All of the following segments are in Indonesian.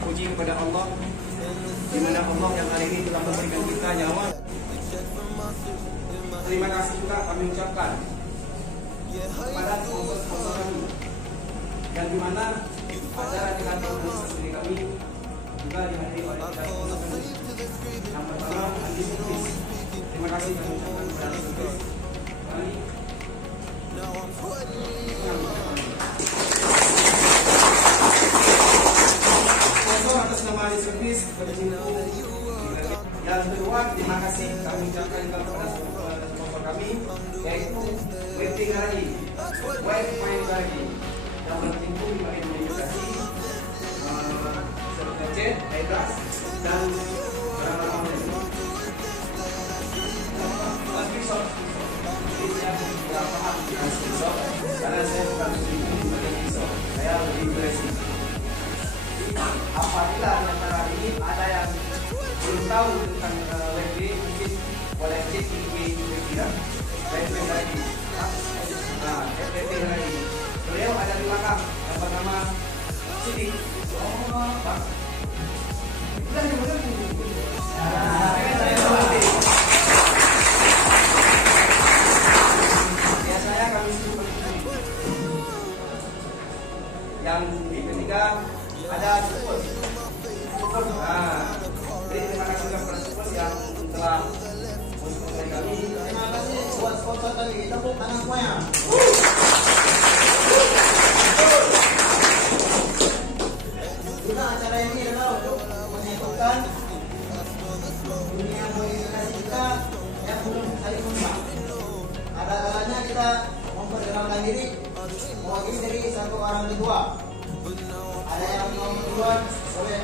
Puji kepada Allah, di mana Allah yang hari ini telah memberikan kita nyawa. Terima kasih juga kami ucapkan kepada sponsor kami, dan di mana acara dengan organisasi kami juga dihadiri oleh sponsor kami. Yang pertama, Andi Sukris. Terima kasih kami ucapkan kepada Andi Sukris. Kami atas nama Andi Sukris yang kedua, terima kasih kami ucapkan kepada sponsor kami, yaitu Webting Garagi, Webting Garagi yang bertimpu di bagian edukasi, serta chat, airbrush, dan drama online. Saya paham dengan pisau, karena saya bukan lebih di bagian pisau, saya lebih beresik. Apabila di antara ini ada yang belum tahu tentang Webting, mungkin boleh cek di IG ya, Webting lagi. Nah, Webting lagi. Beliau ada di belakang yang bernama Siti. Oh, Pak. Udah benar. Biasanya kami suka yang di ketiga ada support. Nah, jadi terima kasih kepada support yang telah mensupport kami. Terima kasih buat sponsor tadi. Tepuk tangan semuanya. Juga acara ini adalah untuk menyatukan dunia modifikasi kita yang belum saling mengenal. Ada kalanya kita memperkenalkan diri mewakili dari satu orang kedua. Ada yang mau duluan, boleh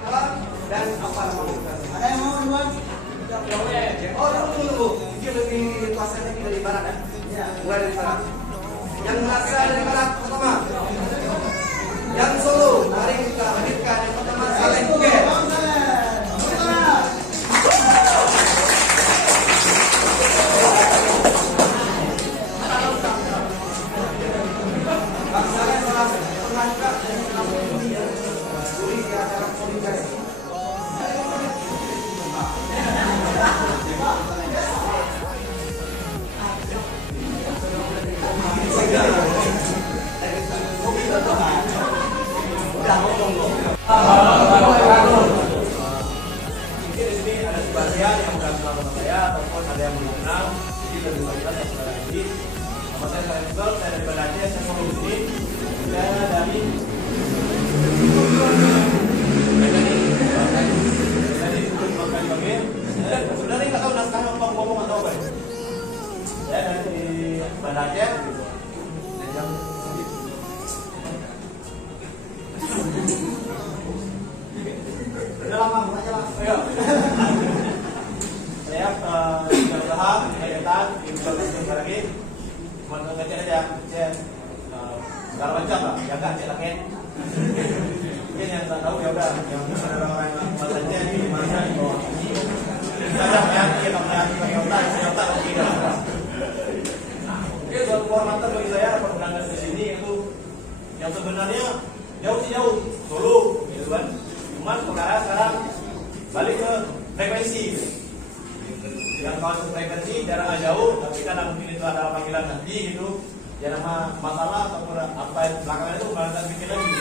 kenalan dan apa namanya? Ada yang mau duluan? Oh, tunggu. Dia lebih pasarnya dari barat ya? Ya. Mulai dari barat. Yang merasa dari barat pertama. Yang Solo, mari kita hadirkan yang pertama Saleh Buget. Bang Saleh telah pernah juga juri di acara komunikasi. Mungkin di sini ada sebagian yang bukan sama saya ataupun ada yang belum kenal, jadi lebih baik saya saudara ini. Nama saya Iqbal, saya dari Banda Aceh, saya mau di sini. Saya dari sebenarnya nggak tahu naskahnya ngomong atau apa. Saya dari Banda Aceh. Udah lama, aja lah. Ayo. Saya sudah usaha kegiatan di Indonesia lagi. Cuma ngecek aja, cek segala macam lah, jaga cek lagi. Mungkin yang tak tahu ya udah, yang orang-orang yang bahasanya di mana di bawah ini. Ada yang kita pakai otak tidak. Oke, suatu kehormatan bagi saya dapat undangan di sini itu yang sebenarnya jauh Solo, gitu kan. Cuman perkara sekarang balik ke frekuensi. Yang kalau frekuensi jaraknya jauh, tapi karena mungkin itu ada panggilan nanti gitu. Ya nama masalah ataupun apa yang belakangan itu belakangan bikin lagi.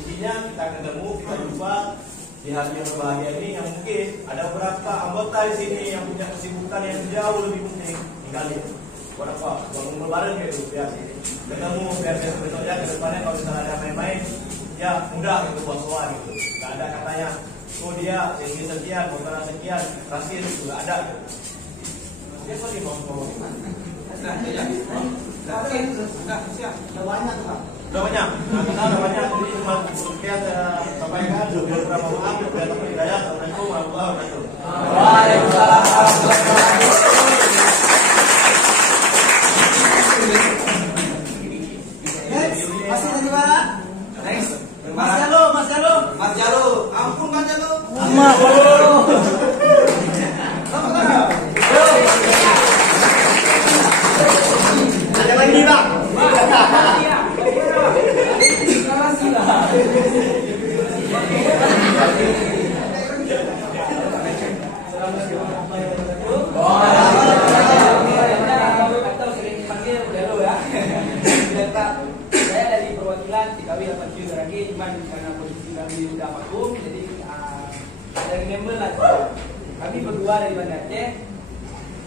Intinya intinya kita ketemu, kita jumpa di hari yang berbahagia ini, yang mungkin ada beberapa anggota di sini yang punya kesibukan yang jauh lebih penting tinggalin. Buat apa? Bangun bareng gitu, biar ketemu, biar besok-besoknya ke depannya kalau misalnya ada main-main, ya mudah gitu buat soal gitu. Gak ada katanya, oh dia ini sekian, motoran sekian, rasis itu gak ada gitu. Dia sorry mau Udah banyak tuh, Pak. udah banyak, nah kita udah banyak, jadi cuma sekian saya sampaikan, beberapa maaf, beberapa hidayah, assalamualaikum warahmatullahi wabarakatuh. Waalaikumsalam warahmatullahi wabarakatuh. Masih dari mana? Next. Mas Jalo, Mas Jalo. Mas Jalo, ampun Mas Jalo. Mas Jalo. Ada lagi Bang? Saya dari perwakilan TKW 87 lagi, cuman karena posisi kami sudah vakum, jadi dari member lah. Kami berdua dari Banda Aceh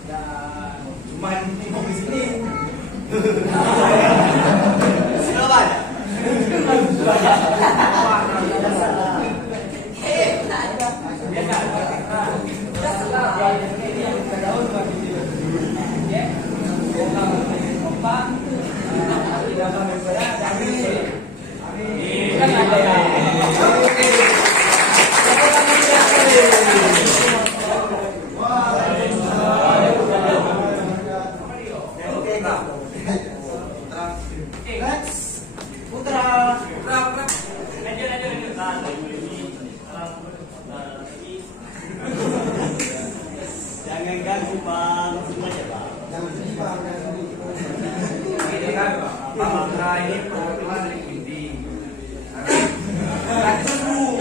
dan cuman di sini. Siapa? Jangan ganggu Bang, semuanya Bang. Jangan sedih, Pak. Ini kan Pak Mantra ini perwakilan dari Inti. Gratis dulu.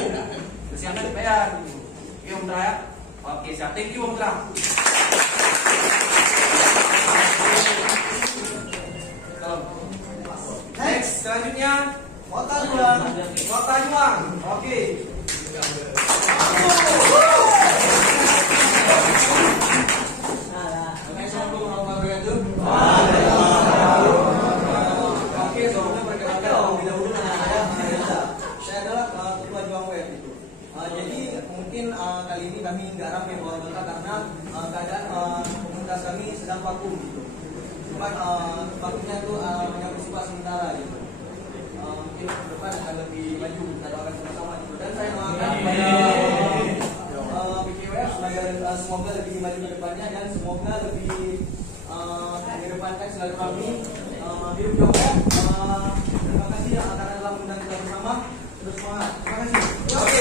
Kesiangan dibayar. Iya Om Tra ya. Oke siap, thank you Om Tra. Next, selanjutnya Kota Juang. Kota Juang. Oke. Assalamualaikum warahmatullahi wabarakatuh. Oke, sebelumnya perkenalkan terlebih dahulu nama saya adalah Ketua Juang Web itu. Jadi mungkin kali ini kami nggak ramai bawa berita karena keadaan komunitas kami sedang vakum gitu. Cuman vakumnya itu hanya bersifat sementara gitu. Mungkin ke depan akan lebih maju, kita doakan sama-sama gitu. Dan saya doakan kepada BKWF supaya semoga lebih maju ke depannya dan semoga lebih mengedepankan silaturahmi hidup Juang. Terima kasih yang akan telah mengundang kita bersama. Terus semangat. Terima kasih. Oke.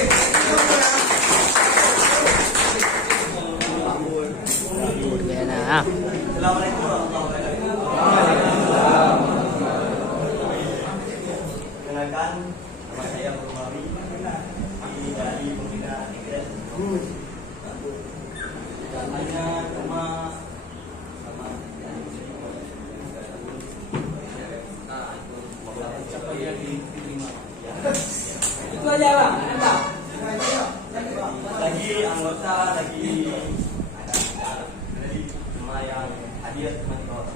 Assalamualaikum warahmatullahi wabarakatuh. Kenalkan, nama saya Murmari dari Pembina Inggris. Katanya sama siapa yang diterima? Itu aja Bang, mantap. Lagi anggota lagi dari semua yang hadir teman-teman.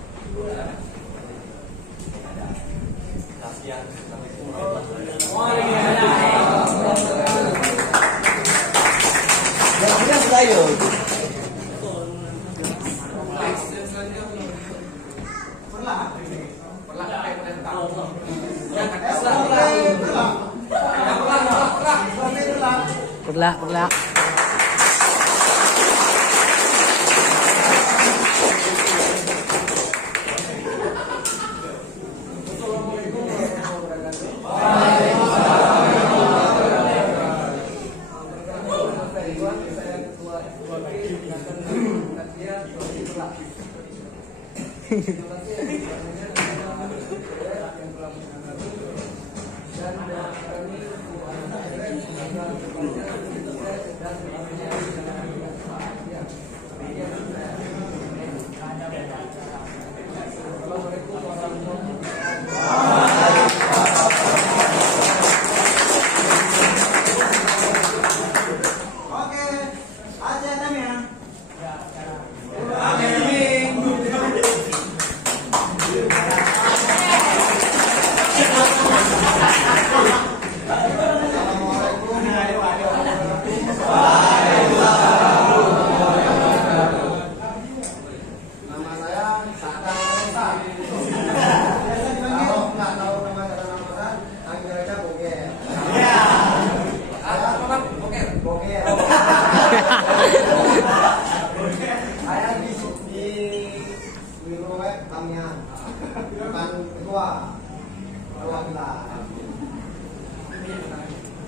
Kasihan sampai Perlah.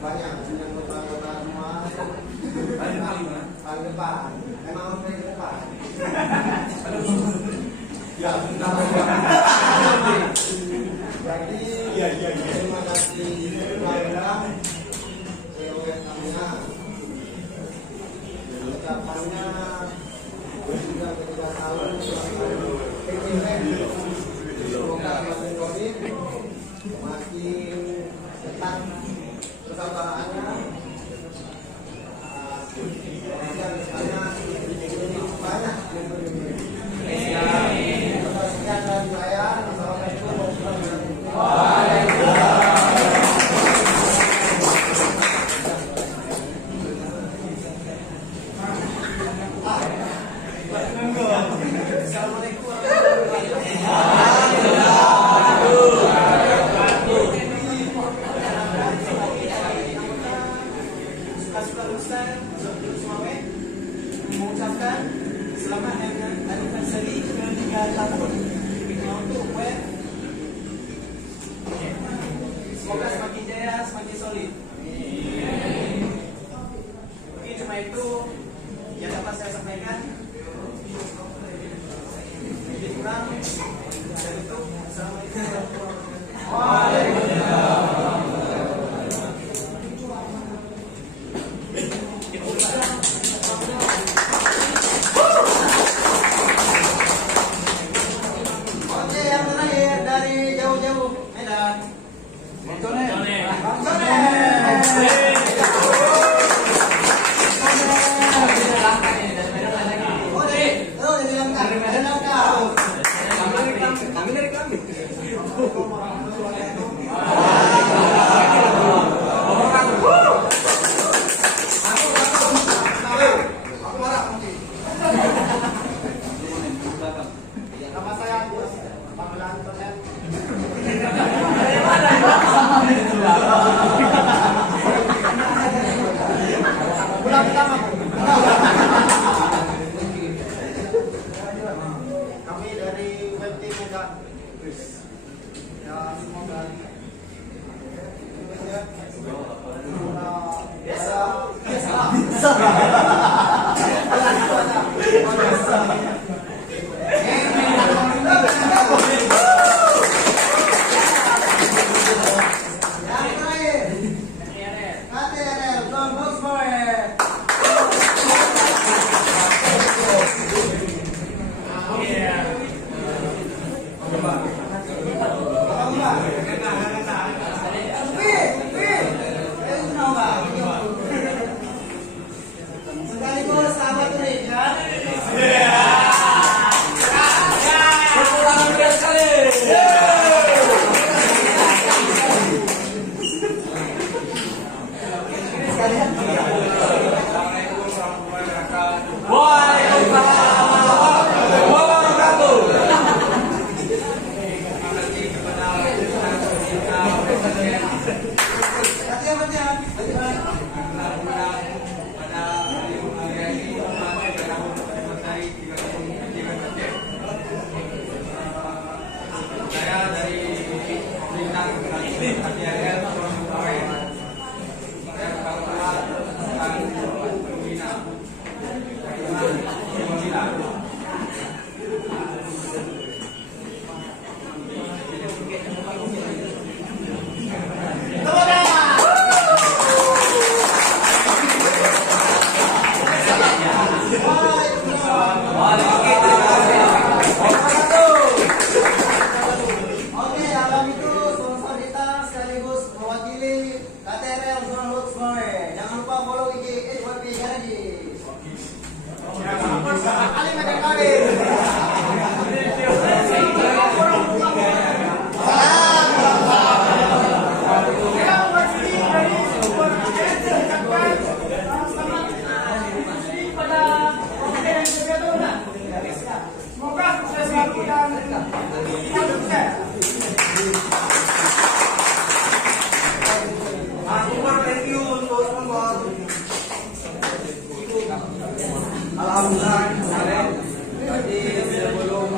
banyak dengan kota-kota semua paling depan. Emang harus paling depan. Ya, jadi terima kasih banyak ucapannya sudah 3 tahun semoga semakin COVID makin ketat persahabataannya banyak sekian dari saya. Assalamualaikum warahmatullahi wabarakatuh. Mengucapkan selamat anniversary ke-3 tahun untuk web. Semoga semakin jaya, semakin solid. Mungkin cuma itu yang dapat saya sampaikan. Lebih kurang saya tutup. Assalamualaikum warahmatullahi wabarakatuh. Kami dari web team Medan. Ya, semoga Alhamdulillah kemarin tadi sebelum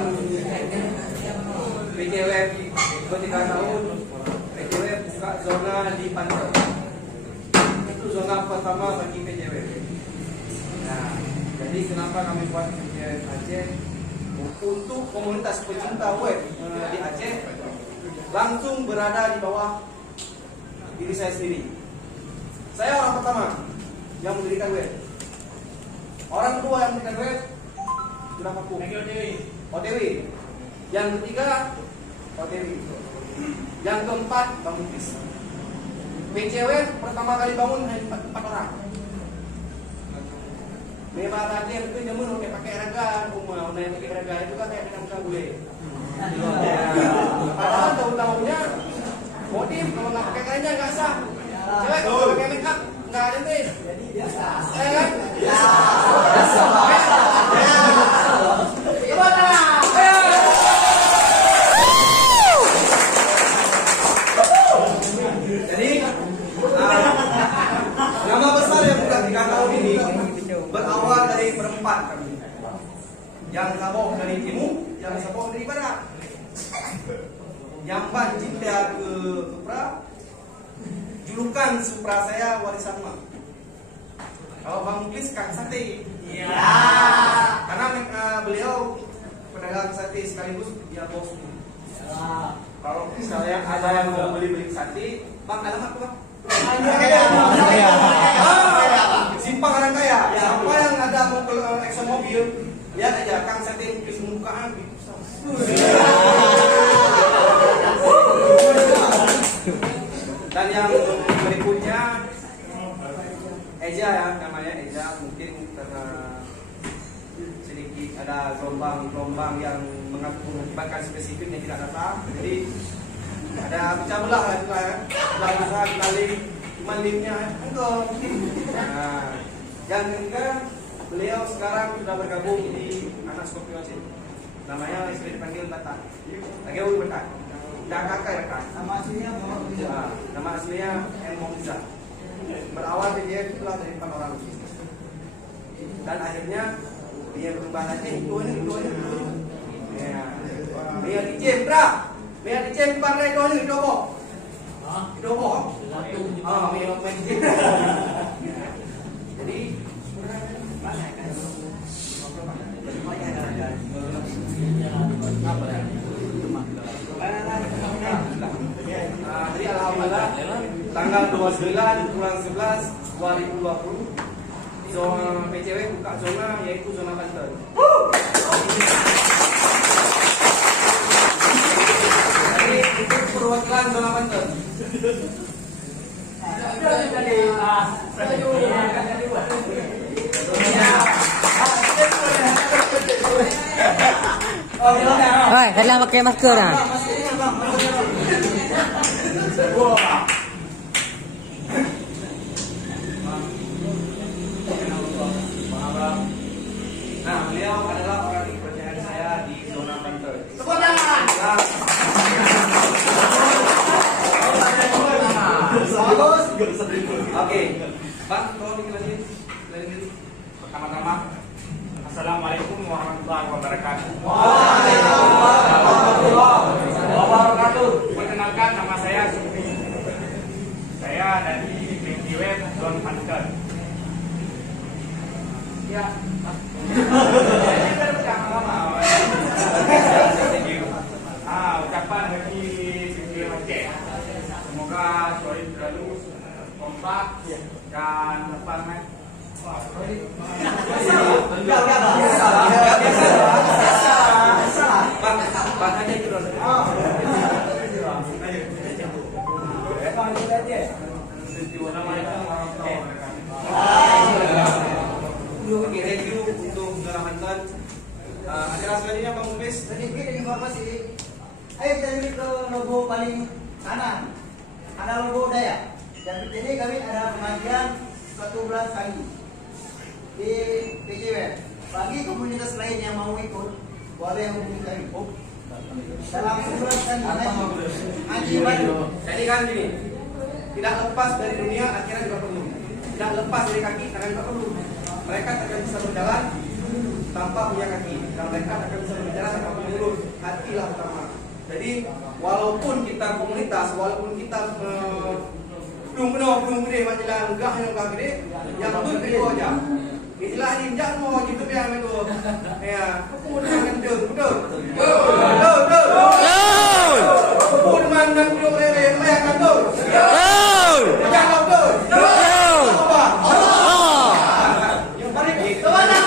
PKWF ikut 3 tahun PKWF buka zona di Pantai. zona pertama bagi PJW. Nah, jadi kenapa kami buat PJW Aceh? Untuk komunitas pecinta web di Aceh langsung berada di bawah diri saya sendiri. Saya orang pertama yang mendirikan web. Orang kedua yang mendirikan web sudah vakum. OTW. Yang ketiga OTW. Yang keempat Bang Muklis. PCW pertama kali bangun hanya 4 orang. Memang tadi itu nyamun pakai raga, rumah pakai raga itu kan kayak dengan bule. Padahal tahu-tahunya modif kalau nggak pakai kainnya nggak sah. Cewek kalau pakai make up nggak ada nih. Jadi biasa. Kan? Biasa. Jadi nama besar yang bukan 3 tahun ini berawal dari berempat kami. Yang Sabok dari timur, yang Sabok dari barat. Yang Ban cinta ke Supra. Julukan Supra saya warisan mak. Kalau Bang Muklis Kang Sate. Iya. Karena beliau pedagang sate sekaligus dia bos. Kalau misalnya ada yang mau beli sate, Bang alamat apa? Simpang orang kaya. Siapa yang ada Exxon mobil, lihat aja Kang Sate Muklis mukaan. Dan yang berikutnya Eja ya, namanya Eja, mungkin karena sedikit ada gelombang yang mengakibatkan spesifik yang tidak datang, jadi ada pecah belah lah itu ya, belah besar kali cuma linknya enggak. Nah, yang ketiga beliau sekarang sudah bergabung di anak Scorpio Aceh, namanya istri dipanggil Tata, lagi Tata. Dan kakak ya kan? Nama aslinya Bapak Bisa. Nama aslinya M. Bisa. Berawal dia itulah dari 4 orang. Dan akhirnya dia berubah lagi itu. Ya. Dia dicem, Bra. Dia dicem pakai itu dobo. Dobo. Dia main dicem. Jadi jadi alhamdulillah tanggal 29 bulan 11 2020 zona PCW buka zona yaitu zona Banten. Jadi itu perwakilan zona Banten. Oi, kalian pakai masker nah. Nah, beliau adalah orang kepercayaan saya di zona Banten. Tepuk tangan. Bagus. Oke, Bang, tolong dijelasin. Pertama-tama, Assalamualaikum warahmatullahi wabarakatuh. Wabarakatuh. Perkenalkan, nama saya Sufi. Saya dari PJW Zon Banten. Ya. Ucapan bagi Sufi Aceh. Semoga solid selalu, kompak dan apa namanya? Bang aja itu dong. Assalamualaikum warahmatullahi wabarakatuh. Oke, thank you untuk zona Banten. Acara selanjutnya Bang Muklis. Sedikit informasi. Ayo kita lihat ke logo paling kanan. Ada logo Dayak. Dan di sini kami ada pengajian 1 bulan sekali di PJW. Bagi komunitas lain yang mau ikut, boleh hubungi kami. Dalam sebulan sekali ngaji baru. Jadi kan gini, tidak lepas dari dunia akhirat juga perlu. Tidak lepas dari kaki tangan juga perlu. Mereka akan bisa berjalan tanpa punya kaki, dan mereka akan bisa berjalan tanpa punya mulut. Hatilah utama. Jadi walaupun kita komunitas, walaupun kita belum gede majalah enggak yang enggak gede, yang betul itu aja. Istilah ini jangan mau gitu biar itu. Ya, aku dengan deng, betul. Aku dengan deng lele yang kan tuh. Jangan tuh. Apa? Yang paling itu mana?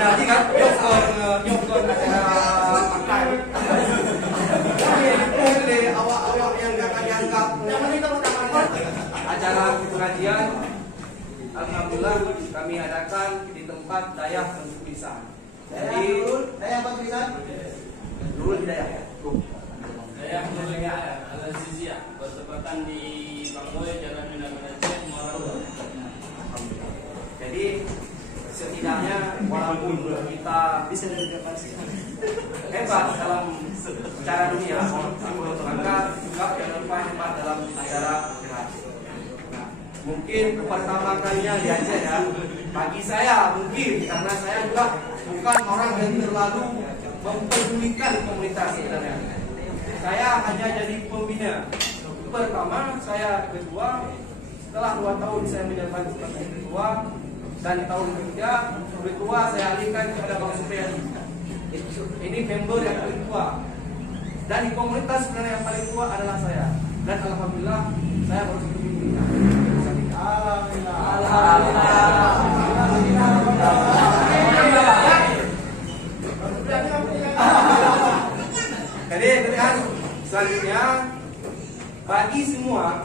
Nanti kan nyokon acara makan. Awak yang gak akan dianggap. Acara pengajian, alhamdulillah kami adakan di tempat Dayak Tentulisan. Jadi Dayak Tentulisan. dulu di Dayak. Dayak Tentulisan Al-Aziziyah bertepatan di Bangboy, Jalan Medan Aceh, Muara. Jadi setidaknya walaupun kita bisa hebat dalam cara dunia, maka juga jangan lupa hebat dalam acara akhirat. Nah, mungkin pertama kalinya di Aceh ya, bagi saya mungkin karena saya juga bukan orang yang terlalu mempedulikan komunitas sebenarnya. Saya hanya jadi pembina. Pertama saya ketua, setelah 2 tahun saya menjabat sebagai ketua. Dan tahun ketiga, ketua saya alihkan kepada Bang Supriyadi. Ini member yang paling tua. Dan di komunitas sebenarnya yang paling tua adalah saya. Dan alhamdulillah saya baru satu minggu ini. Jadi kemudian selanjutnya bagi semua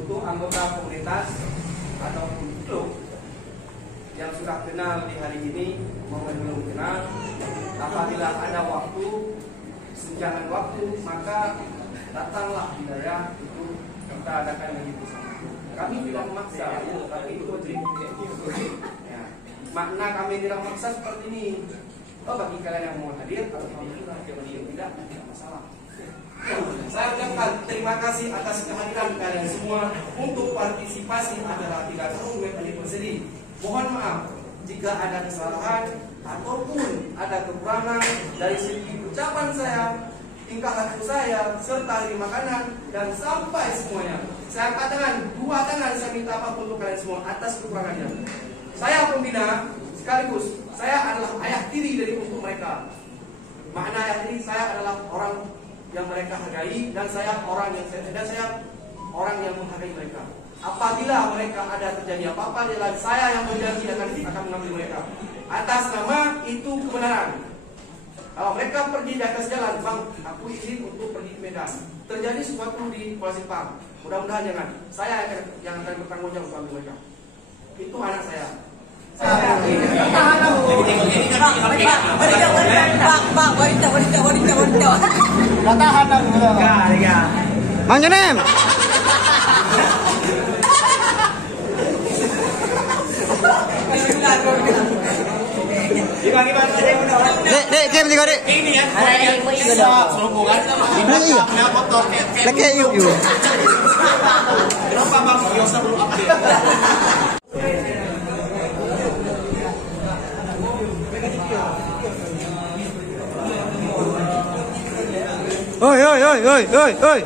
untuk anggota komunitas ataupun klub yang sudah kenal di hari ini maupun belum kenal, apabila ada waktu, senjangan waktu, maka datanglah di daerah itu kita adakan lagi bersama. Kami tidak memaksa, tapi itu wajib. Ya. Makna kami tidak memaksa seperti ini. Oh, bagi kalian yang mau hadir, alhamdulillah, yang tidak masalah. Saya ucapkan terima kasih atas kehadiran kalian semua untuk partisipasi acara 3 tahun web anniversary. Mohon maaf jika ada kesalahan ataupun ada kekurangan dari segi ucapan saya, tingkah laku saya, serta lini makanan dan sampai semuanya. Saya angkat tangan, 2 tangan saya minta maaf untuk kalian semua atas kekurangannya. Saya pembina sekaligus saya adalah ayah tiri dari untuk mereka. Makna ayah tiri, saya adalah orang yang mereka hargai dan saya orang yang menghargai mereka. Apabila mereka ada terjadi apa-apa di dalam saya yang menjadi akan mengambil mereka atas nama itu kebenaran. Kalau mereka pergi di atas jalan, bang, aku izin untuk pergi ke Medan. Terjadi sesuatu di Kuala Simpang, mudah-mudahan jangan. Saya yang akan bertanggung jawab untuk ambil mereka. Itu anak saya. Mang Jenem. Dek, game juga dek. Ini ya. Selubungan. Ini motor. Lagi yuk. Kenapa Bang Yosa belum update? Oi.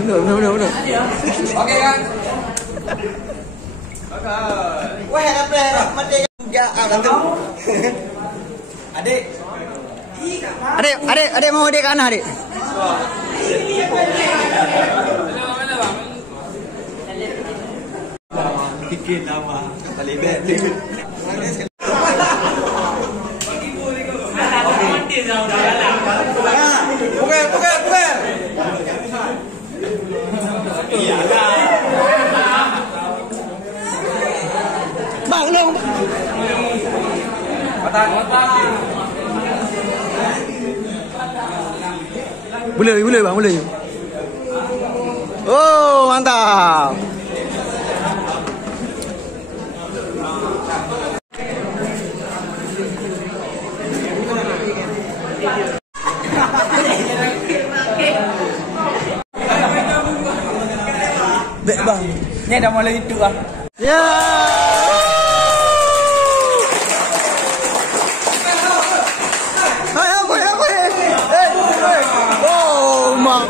Bener. Oke kan? Wah, ada mati juga Adik mau adik kana adik. Bikin nama Talibet. Bukan. Iya kan. Bang dong. Boleh bang, boleh. Oh, mantap. Bang, ini ada mulai itu ah. Ya. Ayo, apa? Oh, mak.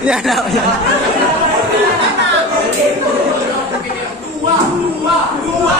Ya, dua.